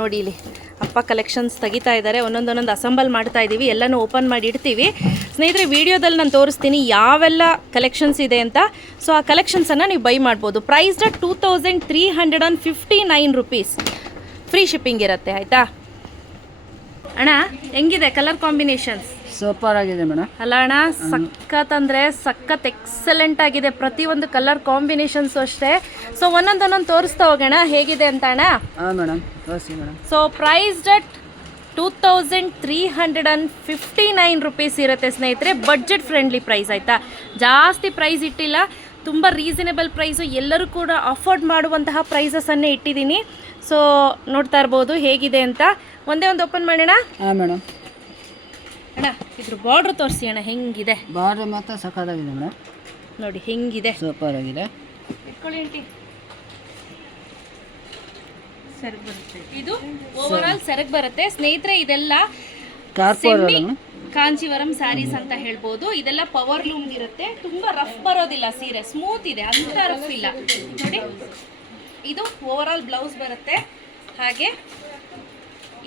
ನೋಡಿ ಇಲ್ಲಿ ಅಪ್ಪ ಕಲೆಕ್ಷನ್ಸ್ ತೆಗಿತಾ ಇದ್ದಾರೆ, ಒಂದೊಂದೊಂದೊಂದು ಅಸೆಂಬಲ್ ಮಾಡ್ತಾ ಇದ್ದೀವಿ, ಎಲ್ಲನೂ ಓಪನ್ ಮಾಡಿ ಇಡ್ತೀವಿ ಸ್ನೇಹಿತರೆ. ವಿಡಿಯೋದಲ್ಲಿ ನಾನು ತೋರಿಸ್ತೀನಿ ಯಾವೆಲ್ಲ ಕಲೆಕ್ಷನ್ಸ್ ಇದೆ ಅಂತ. ಸೊ ಆ ಕಲೆಕ್ಷನ್ಸನ್ನು ನೀವು ಬೈ ಮಾಡ್ಬೋದು. ಪ್ರೈಸ್ಡ್ 2359 ರುಪೀಸ್, ಫ್ರೀ ಶಿಪ್ಪಿಂಗ್ ಇರುತ್ತೆ ಆಯಿತಾ ಅಣ್ಣ. ಹೆಂಗಿದೆ ಕಲರ್ ಕಾಂಬಿನೇಷನ್ಸ್? ಸೂಪರ್ ಆಗಿದೆ ಮೇಡಮ್. ಅಲ್ಲ ಅಣ್ಣ, ಸಖತ್ ಅಂದರೆ ಸಖತ್ ಎಕ್ಸಲೆಂಟ್ ಆಗಿದೆ. ಪ್ರತಿಯೊಂದು ಕಲರ್ ಕಾಂಬಿನೇಷನ್ಸು ಅಷ್ಟೇ. ಸೊ ಒಂದೊಂದೊಂದೊಂದು ತೋರಿಸ್ತಾ ಹೋಗೋಣ ಹೇಗಿದೆ ಅಂತ ಅಣ್ಣ. ಹಾಂ ಮೇಡಮ್, ತೋರಿಸಿ ಮೇಡಮ್. ಸೊ ಪ್ರೈಸ್ಡ್ 2359 ರುಪೀಸ್ ಇರುತ್ತೆ ಸ್ನೇಹಿತರೆ. ಬಡ್ಜೆಟ್ ಫ್ರೆಂಡ್ಲಿ ಪ್ರೈಸ್ ಆಯಿತಾ, ಜಾಸ್ತಿ ಪ್ರೈಸ್ ಇಟ್ಟಿಲ್ಲ, ತುಂಬ ರೀಸನೇಬಲ್ ಪ್ರೈಸು, ಎಲ್ಲರೂ ಕೂಡ ಅಫೋರ್ಡ್ ಮಾಡುವಂತಹ ಪ್ರೈಸಸನ್ನೇ ಇಟ್ಟಿದ್ದೀನಿ. ಸೊ ನೋಡ್ತಾ ಇರ್ಬೋದು ಹೇಗಿದೆ ಅಂತ. ಒಂದೇ ಒಂದು ಓಪನ್ ಮಾಡೋಣ. ಹಾಂ ಮೇಡಮ್. ಅಣ್ಣ ಇದ್ರ ಬಾರ್ಡ್ರ್ ತೋರಿಸಿ ಅಣ್ಣ, ಹೆಂಗಿದೆ ಬಾರ್ಡ್ರ್ ಮಾತ್ರ ಸಖತ್ತಾಗಿದೆ ಮೇಡಮ್. ನೋಡಿ ಹೆಂಗಿದೆ, ಸೂಪರ್ ಆಗಿದೆ. ಇಟ್ಕೊಳ್ಳಿ ಆಂಟಿ. ಸೆರಗ್ ಬರುತ್ತೆ, ಇದು ಓವರ್ ಆಲ್ ಸೆರಗ್ ಬರುತ್ತೆ ಸ್ನೇಹಿತರೆ. ಇದೆಲ್ಲ ಸೆಮಿ ಕಾಂಚೀವರಂ ಸ್ಯಾರೀಸ್ ಅಂತ ಹೇಳ್ಬೋದು. ಇದೆಲ್ಲ ಪವರ್ ಲೂಮ್ ಇರುತ್ತೆ, ತುಂಬ ರಫ್ ಬರೋದಿಲ್ಲ ಸೀರೆ, ಸ್ಮೂತ್ ಇದೆ, ಅಂತ ರಫ್ ಇಲ್ಲ ನೋಡಿ. ಇದು ಓವರ್ ಆಲ್ ಬ್ಲೌಸ್ ಬರುತ್ತೆ. ಹಾಗೆ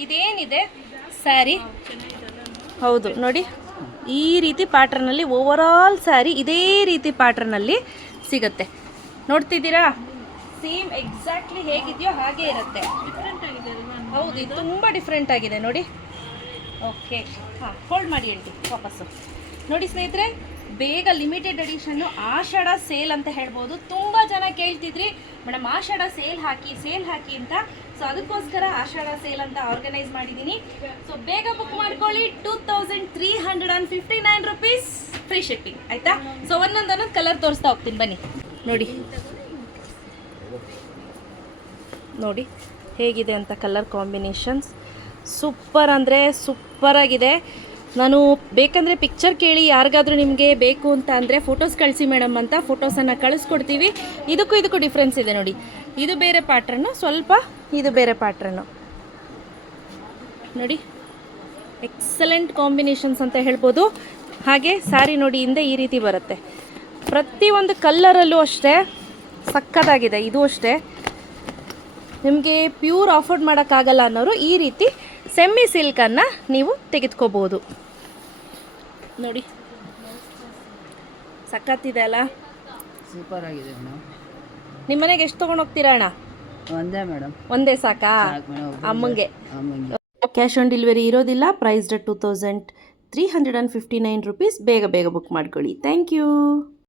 ಇದೇನಿದೆ ಸ್ಯಾರಿ, ಹೌದು ನೋಡಿ ಈ ರೀತಿ ಪ್ಯಾಟ್ರನಲ್ಲಿ ಓವರ್ ಆಲ್ ಸ್ಯಾರಿ ಇದೇ ರೀತಿ ಪ್ಯಾಟ್ರನಲ್ಲಿ ಸಿಗುತ್ತೆ. ನೋಡ್ತಿದ್ದೀರಾ, ಸೇಮ್ ಎಕ್ಸಾಕ್ಟ್ಲಿ ಹೇಗಿದೆಯೋ ಹಾಗೆ ಇರುತ್ತೆ. ಹೌದು, ಇದು ತುಂಬ ಡಿಫ್ರೆಂಟ್ ಆಗಿದೆ ನೋಡಿ. ಓಕೆ, ಹಾಂ ಹೋಲ್ಡ್ ಮಾಡಿ ಹೇಳ್ತಿ ವಾಪಸ್ಸು. ನೋಡಿ ಸ್ನೇಹಿತರೆ, ಬೇಗ ಲಿಮಿಟೆಡ್ ಎಡಿಷನ್ನು ಆಷಾಢ ಸೇಲ್ ಅಂತ ಹೇಳ್ಬೋದು. ತುಂಬ ಜನ ಕೇಳ್ತಿದ್ರಿ ಮೇಡಮ್ ಆಷಾಢ ಸೇಲ್ ಹಾಕಿ ಅಂತ. ಸೊ ಅದಕ್ಕೋಸ್ಕರ ಆಷಾಢ ಸೇಲ್ ಅಂತ ಆರ್ಗನೈಸ್ ಮಾಡಿದ್ದೀನಿ. ಸೊ ಬೇಗ ಬುಕ್ ಮಾಡ್ಕೊಳ್ಳಿ. 2359 ರುಪೀಸ್, ಫ್ರೀ ಶಿಪ್ಪಿಂಗ್ ಆಯಿತಾ. ಸೊ ಒಂದೊಂದೊಂದೊಂದು ಕಲರ್ ತೋರಿಸ್ತಾ ಹೋಗ್ತೀನಿ ಬನ್ನಿ. ನೋಡಿ ಹೇಗಿದೆ ಅಂತ ಕಲರ್ ಕಾಂಬಿನೇಷನ್ಸ್. ಸೂಪರ್ ಅಂದರೆ ಸೂಪರಾಗಿದೆ. ನಾನು ಬೇಕಂದರೆ ಪಿಕ್ಚರ್ ಕೇಳಿ, ಯಾರಿಗಾದರೂ ನಿಮಗೆ ಬೇಕು ಅಂತ ಅಂದರೆ ಫೋಟೋಸ್ ಕಳಿಸಿ ಮೇಡಮ್ ಅಂತ ಫೋಟೋಸನ್ನು ಕಳಿಸ್ಕೊಡ್ತೀವಿ. ಇದಕ್ಕೂ ಡಿಫ್ರೆನ್ಸ್ ಇದೆ ನೋಡಿ. ಇದು ಬೇರೆ ಪ್ಯಾಟ್ರನ್ನು, ಸ್ವಲ್ಪ ಇದು ಬೇರೆ ಪ್ಯಾಟ್ರನ್ನು ನೋಡಿ. ಎಕ್ಸಲೆಂಟ್ ಕಾಂಬಿನೇಷನ್ಸ್ ಅಂತ ಹೇಳ್ಬೋದು. ಹಾಗೆ ಸ್ಯಾರಿ ನೋಡಿ ಹಿಂದೆ ಈ ರೀತಿ ಬರುತ್ತೆ. ಪ್ರತಿಯೊಂದು ಕಲ್ಲರಲ್ಲೂ ಅಷ್ಟೇ ಸಕ್ಕತ್ತಾಗಿದೆ. ಇದು ಅಷ್ಟೇ, ನಿಮಗೆ ಪ್ಯೂರ್ ಅಫೋರ್ಡ್ ಮಾಡೋಕ್ಕಾಗಲ್ಲ ಅನ್ನೋರು ಈ ರೀತಿ ಸೆಮ್ಮಿ ಸಿಲ್ಕನ್ನು ನೀವು ತೆಗೆದುಕೋಬೋದು ನೋಡಿ. ಸಖತ್ತಿದೆ ಅಲ್ಲ, ಸೂಪರ್ ಆಗಿದೆ ಮೇಡಮ್. ನಿಮ್ಮ ಮನೆಗೆ ಎಷ್ಟು ತೊಗೊಂಡು ಹೋಗ್ತೀರಾ ಅಣ್ಣ? ಒಂದೇ ಮೇಡಮ್. ಒಂದೇ ಸಾಕಾ ಅಮ್ಮಂಗೆ? ಕ್ಯಾಶ್ ಆನ್ ಡೆಲಿವರಿ ಇರೋದಿಲ್ಲ. Priced 2359 rupees. ಬೇಗ ಬುಕ್ ಮಾಡ್ಕೊಳ್ಳಿ. Thank you.